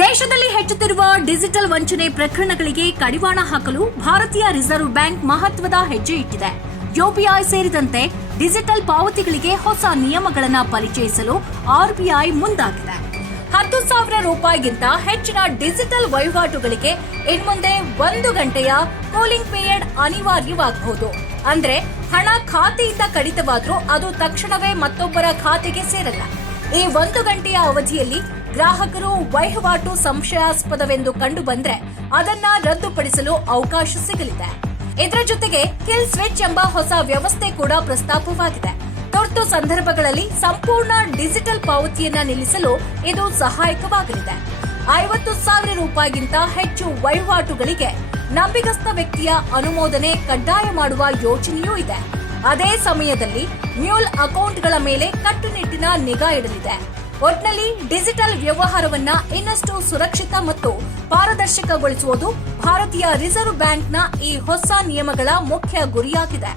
ದೇಶದಲ್ಲಿ ಹೆಚ್ಚುತ್ತಿರುವ ಡಿಜಿಟಲ್ ವಂಚನೆ ಪ್ರಕರಣಗಳಿಗೆ ಕಡಿವಾಣ ಹಾಕಲು ಭಾರತೀಯ ರಿಸರ್ವ್ ಬ್ಯಾಂಕ್ ಮಹತ್ವದ ಹೆಜ್ಜೆ ಇಟ್ಟಿದೆ. ಯುಪಿಐ ಸೇರಿದಂತೆ ಡಿಜಿಟಲ್ ಪಾವತಿಗಳಿಗೆ ಹೊಸ ನಿಯಮಗಳನ್ನು ಪರಿಚಯಿಸಲು ಆರ್ಬಿಐ ಮುಂದಾಗಿದೆ. 10,000 ರೂಪಾಯಿಗಿಂತ ಹೆಚ್ಚಿನ ಡಿಜಿಟಲ್ ವಹಿವಾಟುಗಳಿಗೆ ಇನ್ಮುಂದೆ 1 ಗಂಟೆಯ ಕೂಲಿಂಗ್ ಪೀರಿಯಡ್ ಅನಿವಾರ್ಯವಾಗಬಹುದು. ಅಂದ್ರೆ ಹಣ ಖಾತೆಯಿಂದ ಕಡಿತವಾದರೂ ಅದು ತಕ್ಷಣವೇ ಮತ್ತೊಬ್ಬರ ಖಾತೆಗೆ ಸೇರಲ್ಲ. ಈ 1 ಗಂಟೆಯ ಅವಧಿಯಲ್ಲಿ ಗ್ರಾಹಕರು ವಹಿವಾಟು ಸಂಶಯಾಸ್ಪದವೆಂದು ಕಂಡು ಬಂದ್ರೆ ಅದನ್ನ ರದ್ದುಪಡಿಸಲು ಅವಕಾಶ ಸಿಗಲಿದೆ. ಇದರ ಜೊತೆಗೆ ಕಿಲ್ ಸ್ವಿಚ್ ಎಂಬ ಹೊಸ ವ್ಯವಸ್ಥೆ ಕೂಡ ಪ್ರಸ್ತಾಪವಾಗಿದೆ. ತುರ್ತು ಸಂದರ್ಭಗಳಲ್ಲಿ ಸಂಪೂರ್ಣ ಡಿಜಿಟಲ್ ಪಾವತಿಯನ್ನ ನಿಲ್ಲಿಸಲು ಇದು ಸಹಾಯಕವಾಗಲಿದೆ. 50,000 ರೂಪಾಯಿಗಿಂತ ಹೆಚ್ಚು ವಹಿವಾಟುಗಳಿಗೆ ನಂಬಿಗಸ್ತ ವ್ಯಕ್ತಿಯ ಅನುಮೋದನೆ ಕಡ್ಡಾಯ ಮಾಡುವ ಯೋಚನೆಯೂ ಇದೆ. ಅದೇ ಸಮಯದಲ್ಲಿ ಮ್ಯೂಲ್ ಅಕೌಂಟ್ಗಳ ಮೇಲೆ ಕಟ್ಟುನಿಟ್ಟಿನ ನಿಗಾ ಇಡಲಿದೆ. ಒಟ್ನಲ್ಲಿ ಡಿಜಿಟಲ್ ವ್ಯವಹಾರವನ್ನ ಇನ್ನಷ್ಟು ಸುರಕ್ಷಿತ ಮತ್ತು ಪಾರದರ್ಶಕಗೊಳಿಸುವುದು ಭಾರತೀಯ ರಿಸರ್ವ್ ಬ್ಯಾಂಕ್ನ ಈ ಹೊಸ ನಿಯಮಗಳ ಮುಖ್ಯ ಗುರಿಯಾಗಿದೆ.